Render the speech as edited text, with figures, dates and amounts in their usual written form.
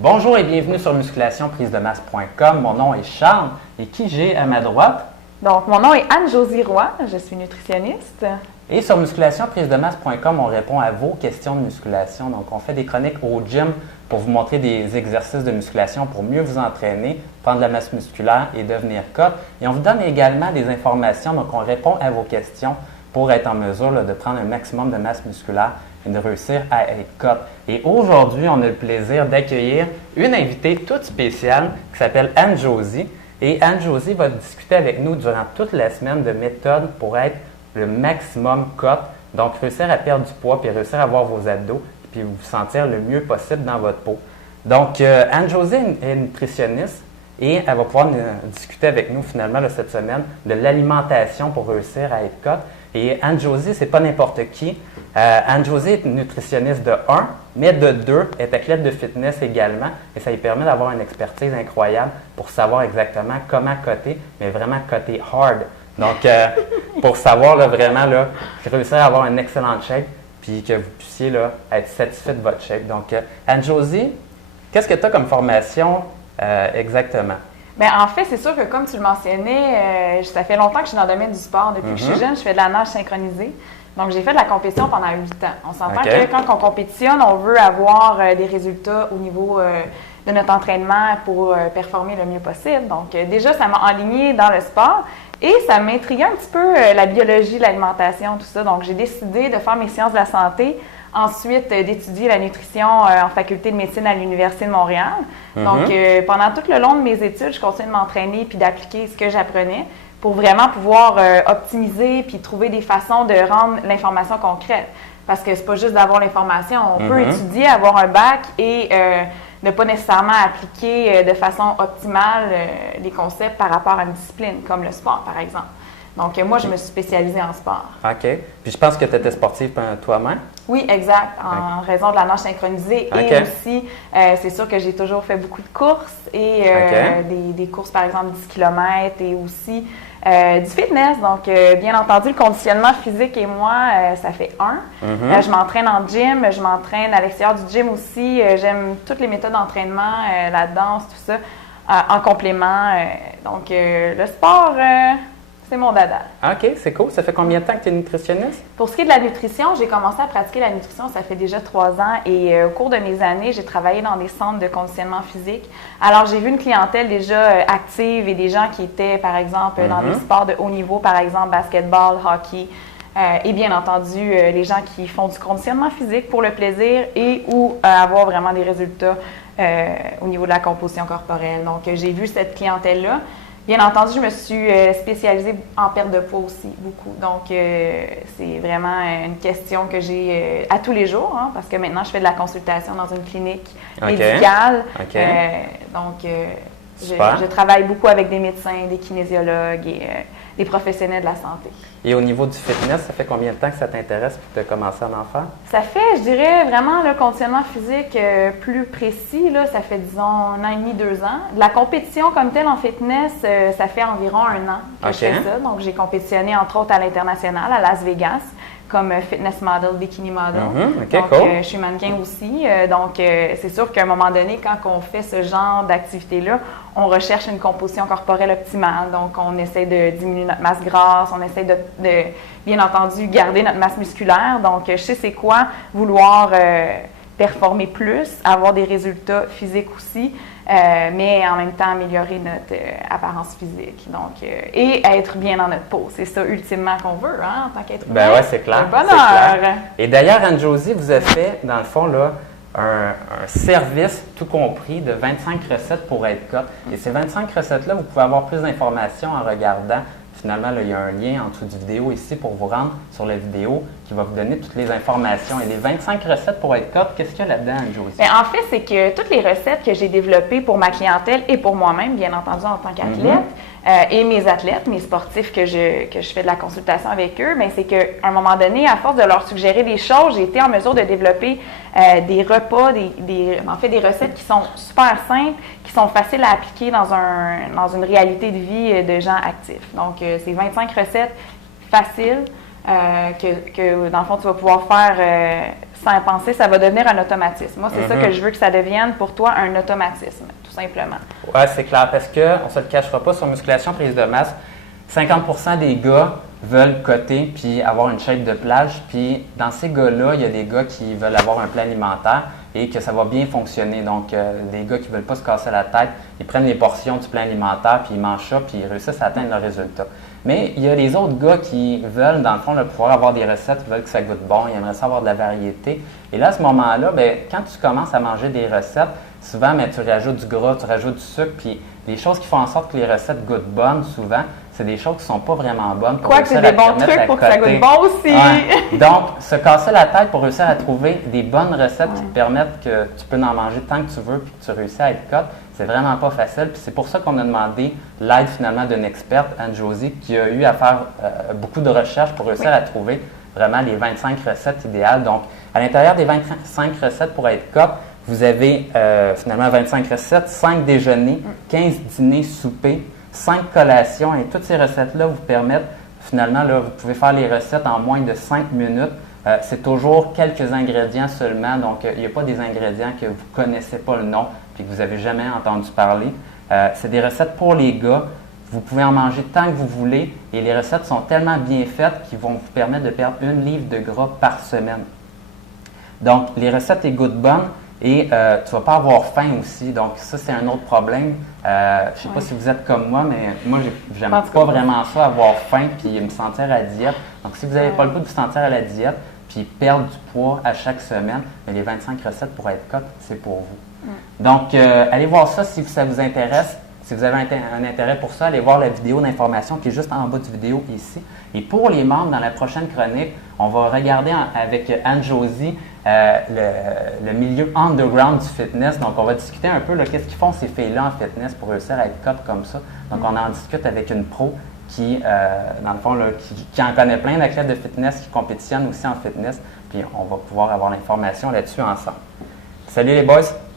Bonjour et bienvenue sur musculationprisemasse.com. Mon nom est Charles et qui j'ai à ma droite? Donc, mon nom est Anne-Josie Roy, je suis nutritionniste. Et sur musculationprisemasse.com, on répond à vos questions de musculation. Donc, on fait des chroniques au gym pour vous montrer des exercices de musculation pour mieux vous entraîner, prendre de la masse musculaire et devenir cut. Et on vous donne également des informations, donc on répond à vos questions pour être en mesure de prendre un maximum de masse musculaire et de réussir à être cut. Et aujourd'hui, on a le plaisir d'accueillir une invitée toute spéciale qui s'appelle Anne-Josie. Et Anne-Josie va discuter avec nous durant toute la semaine de méthodes pour être le maximum cut, donc réussir à perdre du poids puis réussir à avoir vos abdos puis vous sentir le mieux possible dans votre peau. Donc, Anne-Josie est nutritionniste et elle va pouvoir discuter avec nous finalement là, cette semaine de l'alimentation pour réussir à être cut. Et Anne-Josie, c'est pas n'importe qui. Anne-Josie est nutritionniste de 1, mais de 2, est athlète de fitness également. Et ça lui permet d'avoir une expertise incroyable pour savoir exactement comment coter, mais vraiment coter hard. Donc, pour savoir là, vraiment là, réussir à avoir un excellent shape, puis que vous puissiez là, être satisfait de votre shape. Donc, Anne-Josie, qu'est-ce que tu as comme formation exactement? Bien, en fait, c'est sûr que comme tu le mentionnais, ça fait longtemps que je suis dans le domaine du sport. Depuis que je suis jeune, je fais de la nage synchronisée. Donc, j'ai fait de la compétition pendant 8 ans. On s'entend que quand on compétitionne, on veut avoir des résultats au niveau de notre entraînement pour performer le mieux possible. Donc, déjà, ça m'a enlignée dans le sport et ça m'intriguait un petit peu la biologie, l'alimentation, tout ça. Donc, j'ai décidé de faire mes sciences de la santé. Ensuite, d'étudier la nutrition en faculté de médecine à l'Université de Montréal. Donc, pendant tout le long de mes études, je continue de m'entraîner puis d'appliquer ce que j'apprenais pour vraiment pouvoir optimiser puis trouver des façons de rendre l'information concrète. Parce que c'est pas juste d'avoir l'information. On peut étudier, avoir un bac et ne pas nécessairement appliquer de façon optimale les concepts par rapport à une discipline, comme le sport, par exemple. Donc, moi, je me suis spécialisée en sport. OK. Puis je pense que tu étais sportive toi-même? Oui, exact. En raison de la nage synchronisée. Et aussi, c'est sûr que j'ai toujours fait beaucoup de courses et des courses, par exemple, 10 km et aussi du fitness. Donc, bien entendu, le conditionnement physique et moi, ça fait un. Je m'entraîne en gym, je m'entraîne à l'extérieur du gym aussi. J'aime toutes les méthodes d'entraînement, la danse, tout ça, en complément. Donc, le sport... c'est mon dada. OK, c'est cool. Ça fait combien de temps que tu es nutritionniste? Pour ce qui est de la nutrition, j'ai commencé à pratiquer la nutrition, ça fait déjà 3 ans. Et au cours de mes années, j'ai travaillé dans des centres de conditionnement physique. Alors, j'ai vu une clientèle déjà active et des gens qui étaient, par exemple, dans des sports de haut niveau, par exemple, basketball, hockey. Et bien entendu, les gens qui font du conditionnement physique pour le plaisir et ou avoir vraiment des résultats au niveau de la composition corporelle. Donc, j'ai vu cette clientèle-là. Bien entendu, je me suis spécialisée en perte de poids aussi, beaucoup. Donc, c'est vraiment une question que j'ai à tous les jours, hein, parce que maintenant, je fais de la consultation dans une clinique médicale. Je travaille beaucoup avec des médecins, des kinésiologues et des professionnels de la santé. Et au niveau du fitness, ça fait combien de temps que ça t'intéresse pour que tu as commencé à en faire? Ça fait, je dirais, vraiment le conditionnement physique plus précis. Là, ça fait, disons, 1 an et demi, 2 ans. De la compétition comme telle en fitness, ça fait environ 1 an que je fais ça. Donc, j'ai compétitionné, entre autres, à l'international, à Las Vegas, comme fitness model, bikini model. Je suis mannequin aussi. C'est sûr qu'à un moment donné, quand on fait ce genre d'activité-là, on recherche une composition corporelle optimale. Donc, on essaie de diminuer notre masse grasse, on essaie de bien entendu, garder notre masse musculaire. Donc, je sais c'est quoi vouloir performer plus, avoir des résultats physiques aussi, mais en même temps améliorer notre apparence physique. Donc, et être bien dans notre peau. C'est ça ultimement qu'on veut, hein, en tant qu'être humain. Ben ouais, c'est clair. Un bonheur. Clair. Et d'ailleurs, Anne-Josie vous a fait, dans le fond, là, un service tout compris de 25 recettes pour être cut. Et ces 25 recettes-là, vous pouvez avoir plus d'informations en regardant. Finalement, là, il y a un lien en dessous du vidéo ici pour vous rendre sur la vidéo qui va vous donner toutes les informations. Et les 25 recettes pour être cut, qu'est-ce qu'il y a là-dedans, Anne-Josie? Bien, en fait, c'est que toutes les recettes que j'ai développées pour ma clientèle et pour moi-même, bien entendu, en tant qu'athlète, et mes athlètes, mes sportifs que je fais de la consultation avec eux, bien, c'est qu'à un moment donné, à force de leur suggérer des choses, j'ai été en mesure de développer des repas, en fait, des recettes qui sont super simples, qui sont faciles à appliquer dans une réalité de vie de gens actifs. Donc, c'est 25 recettes faciles, que dans le fond, tu vas pouvoir faire sans y penser, ça va devenir un automatisme. Moi, c'est ça que je veux que ça devienne pour toi, un automatisme, tout simplement. Oui, c'est clair, parce qu'on ne se le cachera pas, sur musculation prise de masse, 50% des gars veulent coter puis avoir une shape de plage. Puis dans ces gars-là, il y a des gars qui veulent avoir un plan alimentaire et que ça va bien fonctionner. Donc, des gars qui ne veulent pas se casser la tête, ils prennent les portions du plan alimentaire puis ils mangent ça puis ils réussissent à atteindre le résultat. Mais il y a les autres gars qui veulent, dans le fond, pouvoir avoir des recettes, ils veulent que ça goûte bon, ils aimeraient ça avoir de la variété. Et là, à ce moment-là, bien, quand tu commences à manger des recettes, souvent, bien, tu rajoutes du gras, tu rajoutes du sucre, puis les choses qui font en sorte que les recettes goûtent bonnes, souvent, c'est des choses qui ne sont pas vraiment bonnes. Quoi que c'est des bons trucs pour que ça goûte bon aussi. Ouais. Donc, se casser la tête pour réussir à trouver des bonnes recettes qui te permettent que tu peux en manger tant que tu veux puis que tu réussis à être cote, c'est vraiment pas facile. Puis c'est pour ça qu'on a demandé l'aide finalement d'une experte, Anne-Josie, qui a eu à faire beaucoup de recherches pour réussir à trouver vraiment les 25 recettes idéales. Donc, à l'intérieur des 25 recettes pour être cote, vous avez finalement 25 recettes, 5 déjeuners, 15 dîners, soupers, 5 collations. Et toutes ces recettes-là vous permettent, finalement, là, vous pouvez faire les recettes en moins de 5 minutes. C'est toujours quelques ingrédients seulement. Donc, il n'y a pas des ingrédients que vous ne connaissez pas le nom et que vous n'avez jamais entendu parler. C'est des recettes pour les gars. Vous pouvez en manger tant que vous voulez. Et les recettes sont tellement bien faites qu'ils vont vous permettre de perdre 1 livre de gras par semaine. Donc, les recettes, elles goûtent bonnes. Et tu ne vas pas avoir faim aussi. Donc, ça, c'est un autre problème. Je ne sais pas si vous êtes comme moi, mais moi, j'aime pas vraiment ça, avoir faim puis me sentir à la diète. Donc, si vous n'avez pas le goût de vous sentir à la diète puis perdre du poids à chaque semaine, mais les 25 recettes pour être cote, c'est pour vous. Donc, allez voir ça si ça vous intéresse. Si vous avez un intérêt pour ça, allez voir la vidéo d'information qui est juste en bas de vidéo ici. Et pour les membres, dans la prochaine chronique, on va regarder avec Anne-Josie le milieu underground du fitness. Donc, on va discuter un peu qu'est-ce qu'ils font ces filles-là en fitness pour réussir à être cote comme ça. Donc, on en discute avec une pro qui, dans le fond, qui en connaît plein d'athlètes de fitness, qui compétitionnent aussi en fitness. Puis, on va pouvoir avoir l'information là-dessus ensemble. Salut les boys!